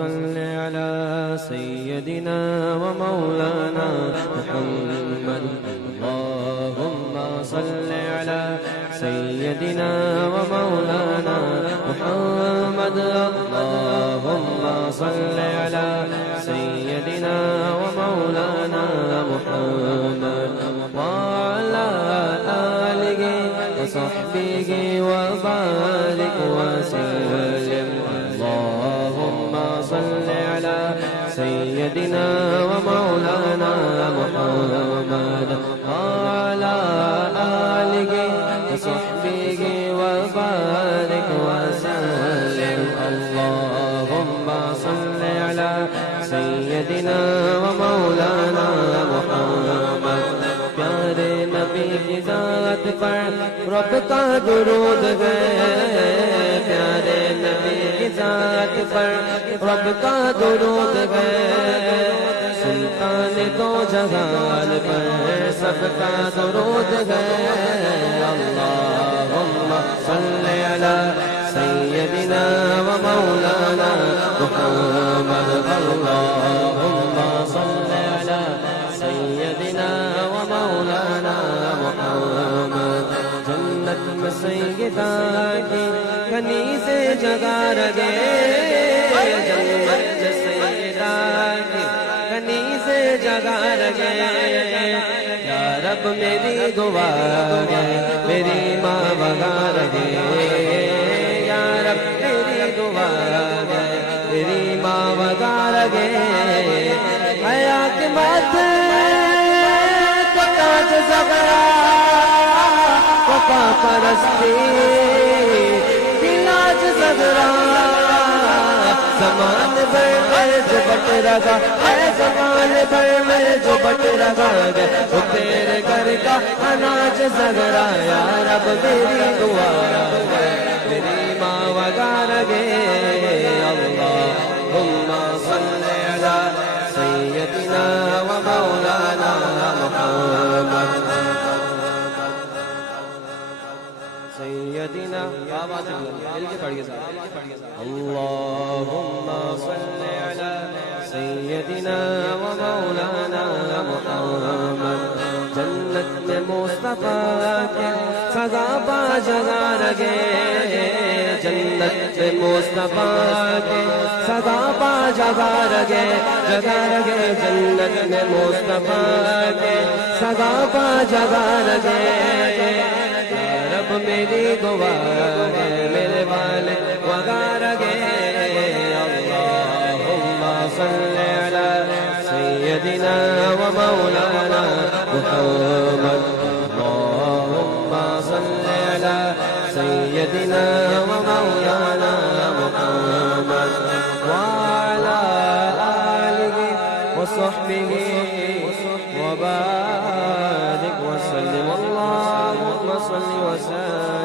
صل على سيدنا ومولانا محمد اللهم صل على سيدنا ومولانا محمد اللهم صل على سيدنا ومولانا محمد وعلى آله وصحبه وبارك وسلم اللهم صل على سيدنا ومولانا محمد وعلى آله وصحبه وبارك وسلم اللهم صل على سيدنا ومولانا محمد پیارے نبی کی ذات پر رب کا درود ہے پیارے نبی کی ذات پر رب کا درود ہے سلطان دو جہان پر سب کا درود ہے اللہم صل علی سیدنا و مولانا محمد اللہم صل علی سیدنا و مولانا محمد جنت میں سیدہ کی کنیز جگہ رگے جنت میں سیدہ کی کنیز جگہ رگے یا رب میری دعا ہے میری ماں وغار گے یا رب میری دعا ہے میری ماں وغار گے حیا کے ماتھے کو تاج زغرا وفا پرستی علاج زغرا زمان بھر میں جو بٹ رگا ہے زمان بھر میں جو بٹ رگا گے وہ تیرے گھر کا اناج زغرا یا رب میری دعا ہے میری ماں وغار گے اللہم صل علی سیدنا و مولانا محمد سیدنا دل کے پڑھیے اللہم صل علی سیدنا و مولانا محمد جنت میں مصطفیٰ کے سزا با جگہ رگے جنت میں مصطفیٰ کے سزا با جگہ رگے جنت میں مصطفیٰ کے سزا با جگہ رگے رب میری دعا ہے میرے والے وغار گے اللہم صل علی سیدنا و مولانا محمد اللہم صل علی سیدنا و مولانا محمد وعلى آلہ وصحبہ وبارک وسلم اللہم صل وسلم